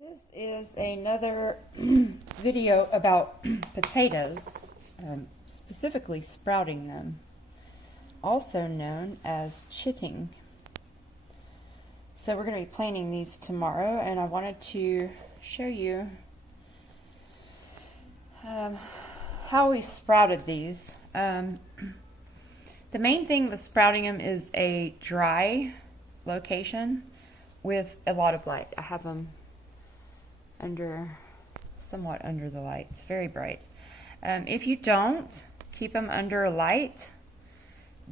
This is another video about potatoes, specifically sprouting them, also known as chitting. So we're going to be planting these tomorrow, and I wanted to show you how we sprouted these. The main thing with sprouting them is a dry location with a lot of light. I have them somewhat under the light. It's very bright. If you don't keep them under a light,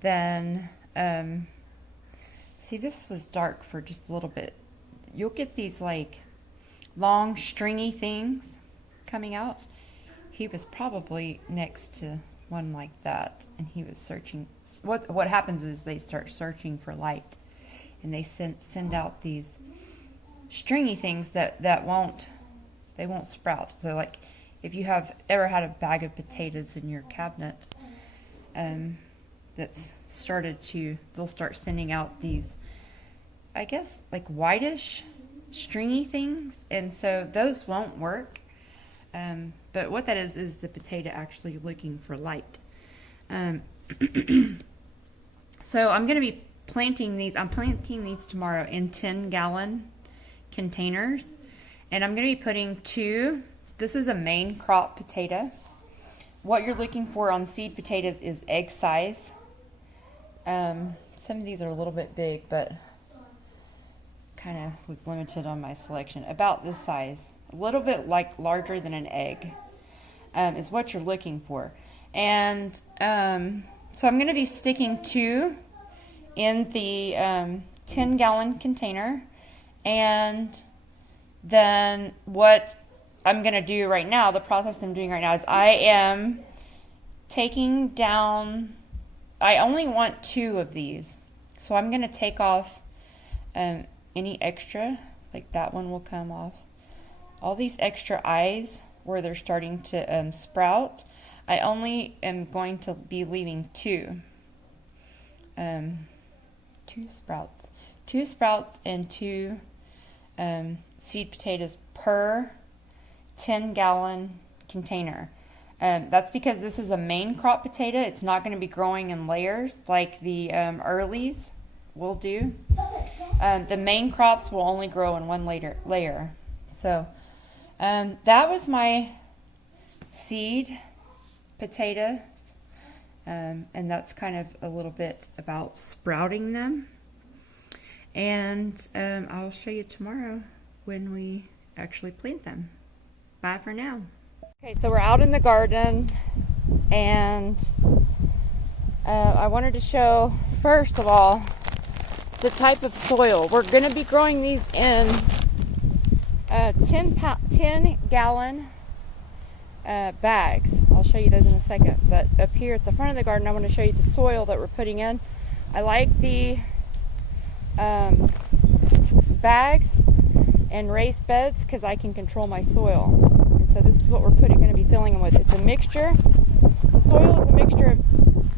then see, this was dark for just a little bit. You'll get these like long stringy things coming out. He was probably next to one like that, and he was searching. What happens is they start searching for light, and they send out these stringy things that won't sprout. So like if you have ever had a bag of potatoes in your cabinet that's they'll start sending out these, I guess, like whitish stringy things, and so those won't work. But what that is the potato actually looking for light. So I'm going to be planting these. I'm planting these tomorrow in 10-gallon containers, and I'm going to be putting two. This is a main crop potato. What you're looking for on seed potatoes is egg size. Some of these are a little bit big, but kind of was limited on my selection. About this size, a little bit like larger than an egg, is what you're looking for. And so I'm going to be sticking two in the 10-gallon container. And then what I'm going to do right now, the process I'm doing right now, is I am taking down, I only want two of these. So I'm going to take off any extra, like that one will come off. All these extra eyes where they're starting to sprout, I only am going to be leaving two sprouts. Two sprouts and two seed potatoes per 10-gallon container. That's because this is a main crop potato. It's not going to be growing in layers like the earlies will do. The main crops will only grow in one layer. So that was my seed potatoes, and that's kind of a little bit about sprouting them. And I'll show you tomorrow when we actually plant them. Bye for now. Okay, so we're out in the garden, and I wanted to show, first of all, the type of soil. We're going to be growing these in 10-gallon bags. I'll show you those in a second. But up here at the front of the garden, I want to show you the soil that we're putting in. I like the bags and raised beds because I can control my soil. And so this is what we're going to be filling them with. It's a mixture. The soil is a mixture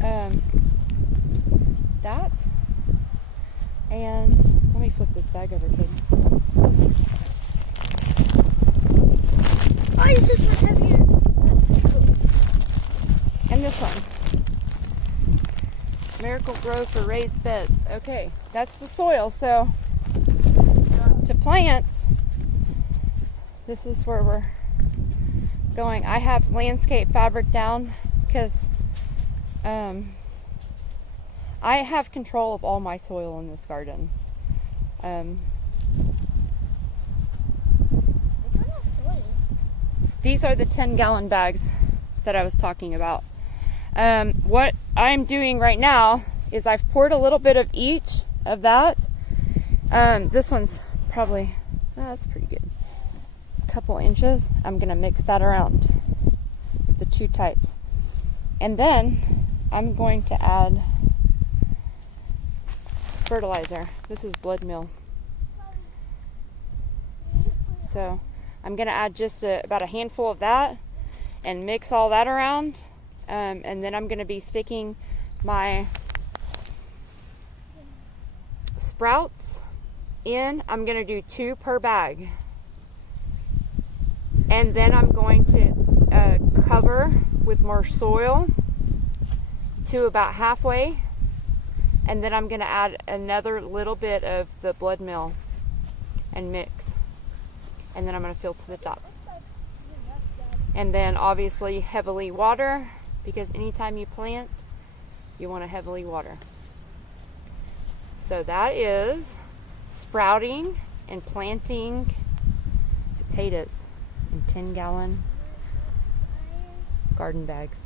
of that. And let me flip this bag over, Katie. Why is this one heavier? And this one. Miracle Grow for raised beds. Okay, that's the soil. So to plant, this is where we're going. I have landscape fabric down because I have control of all my soil in this garden. These are the 10-gallon bags that I was talking about. What I'm doing right now is I've poured a little bit of each of that. This one's probably, that's pretty good, a couple inches. I'm going to mix that around, the two types. And then I'm going to add fertilizer. This is blood meal. So I'm going to add just about a handful of that and mix all that around. And then I'm going to be sticking my sprouts in. I'm going to do 2 per bag. And then I'm going to cover with more soil to about halfway. And then I'm going to add another little bit of the blood meal and mix. And then I'm going to fill to the top. And then obviously heavily water, because anytime you plant, you want to heavily water. So that is sprouting and planting potatoes in 10-gallon garden bags.